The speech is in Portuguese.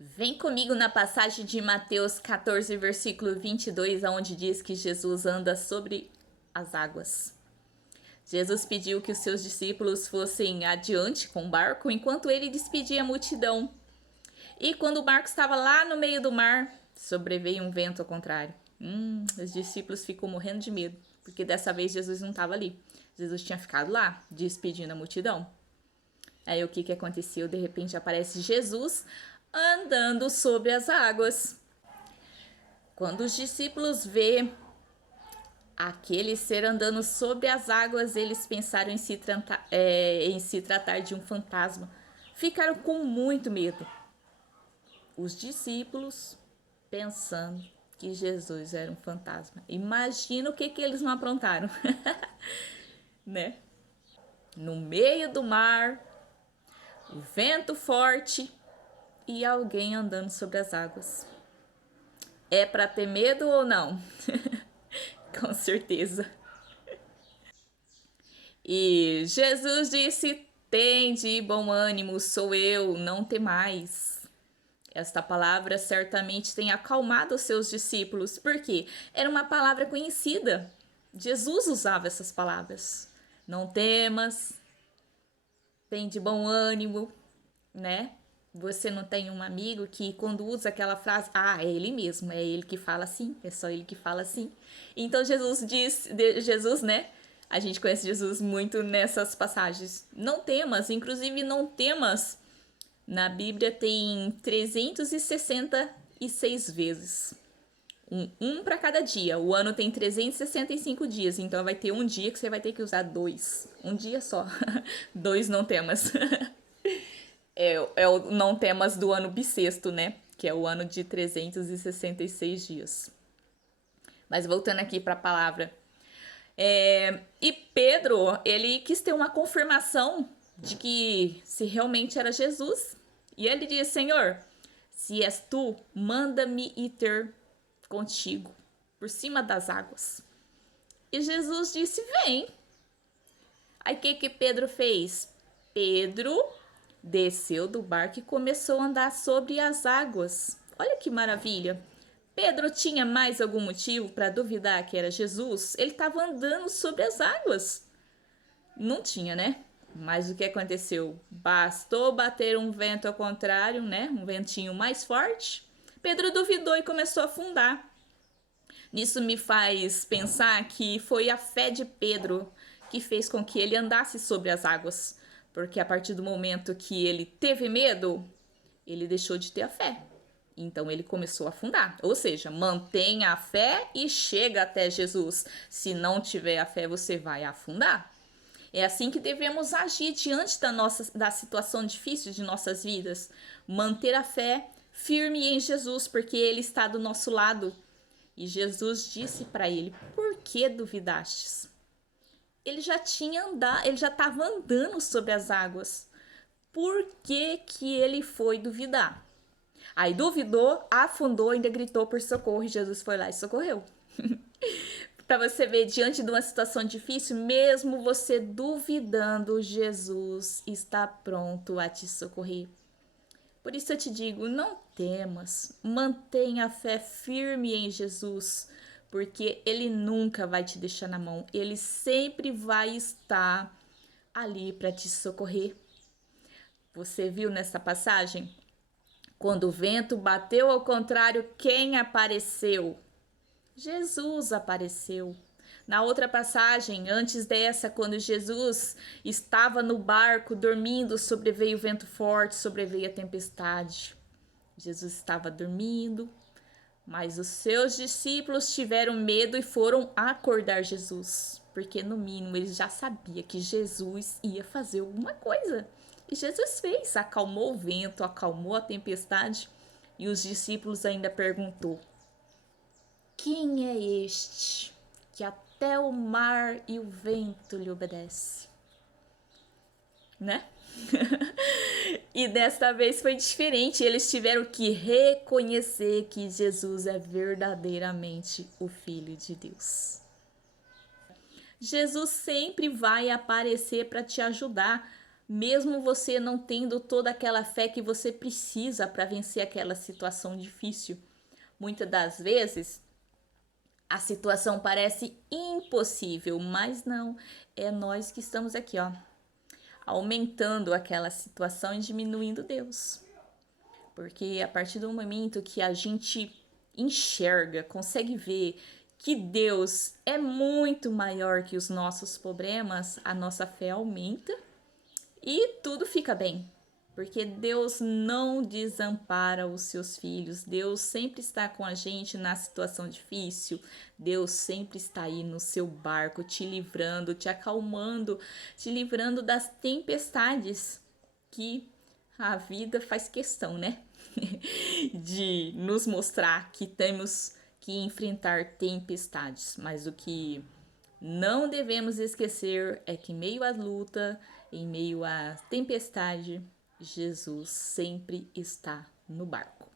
Vem comigo na passagem de Mateus 14, versículo 22, onde diz que Jesus anda sobre as águas. Jesus pediu que os seus discípulos fossem adiante com o barco, enquanto ele despedia a multidão. E quando o barco estava lá no meio do mar, sobreveio um vento ao contrário. Os discípulos ficam morrendo de medo, porque dessa vez Jesus não estava ali. Jesus tinha ficado lá, despedindo a multidão. Aí o que aconteceu? De repente aparece Jesus andando sobre as águas. Quando os discípulos vê aquele ser andando sobre as águas, eles pensaram em se tratar de um fantasma. Ficaram com muito medo. Os discípulos pensando que Jesus era um fantasma. Imagina o que eles não aprontaram, né? No meio do mar, o vento forte e alguém andando sobre as águas. É para ter medo ou não? Com certeza. E Jesus disse: "Tende bom ânimo, sou eu, não temais." Esta palavra certamente tem acalmado os seus discípulos, porque era uma palavra conhecida. Jesus usava essas palavras. Não temas, tem de bom ânimo, né? Você não tem um amigo que quando usa aquela frase, é ele mesmo, é ele que fala assim, é só ele que fala assim. Então Jesus, né? A gente conhece Jesus muito nessas passagens. Não temas, inclusive não temas. Na Bíblia tem 366 vezes. Um para cada dia. O ano tem 365 dias, então vai ter um dia que você vai ter que usar dois. Um dia só. Dois não temas. É o não temas do ano bissexto, né? Que é o ano de 366 dias. Mas voltando aqui para a palavra. E Pedro, ele quis ter uma confirmação de que se realmente era Jesus. E ele disse: Senhor, se és tu, manda-me ir ter contigo por cima das águas. E Jesus disse: vem. Aí o que Pedro fez? Pedro desceu do barco e começou a andar sobre as águas. Olha que maravilha! Pedro tinha mais algum motivo para duvidar que era Jesus? Ele estava andando sobre as águas. Não tinha, né? Mas o que aconteceu? Bastou bater um vento ao contrário, né? Um ventinho mais forte. Pedro duvidou e começou a afundar. Nisso me faz pensar que foi a fé de Pedro que fez com que ele andasse sobre as águas. Porque a partir do momento que ele teve medo, ele deixou de ter a fé. Então ele começou a afundar. Ou seja, mantenha a fé e chega até Jesus. Se não tiver a fé, você vai afundar. É assim que devemos agir diante da situação difícil de nossas vidas. Manter a fé firme em Jesus, porque Ele está do nosso lado. E Jesus disse para ele: por que duvidastes? Ele já estava andando sobre as águas. Por que ele foi duvidar? Aí duvidou, afundou, ainda gritou por socorro e Jesus foi lá e socorreu. Para você ver, diante de uma situação difícil, mesmo você duvidando, Jesus está pronto a te socorrer. Por isso eu te digo, não temas, mantenha a fé firme em Jesus, porque Ele nunca vai te deixar na mão, Ele sempre vai estar ali para te socorrer. Você viu nessa passagem? Quando o vento bateu ao contrário, quem apareceu? Jesus apareceu. Na outra passagem, antes dessa, quando Jesus estava no barco dormindo, sobreveio o vento forte, sobreveio a tempestade. Jesus estava dormindo, mas os seus discípulos tiveram medo e foram acordar Jesus, porque no mínimo eles já sabiam que Jesus ia fazer alguma coisa. E Jesus fez, acalmou o vento, acalmou a tempestade, e os discípulos ainda perguntou: quem é este que até o mar e o vento lhe obedece? Né? E desta vez foi diferente. Eles tiveram que reconhecer que Jesus é verdadeiramente o Filho de Deus. Jesus sempre vai aparecer para te ajudar, mesmo você não tendo toda aquela fé que você precisa para vencer aquela situação difícil. Muitas das vezes a situação parece impossível, mas não, é nós que estamos aqui, ó, aumentando aquela situação e diminuindo Deus. Porque a partir do momento que a gente enxerga, consegue ver que Deus é muito maior que os nossos problemas, a nossa fé aumenta e tudo fica bem. Porque Deus não desampara os seus filhos. Deus sempre está com a gente na situação difícil. Deus sempre está aí no seu barco, te livrando, te acalmando, te livrando das tempestades que a vida faz questão, né? De nos mostrar que temos que enfrentar tempestades. Mas o que não devemos esquecer é que, em meio à luta, em meio à tempestade, Jesus sempre está no barco.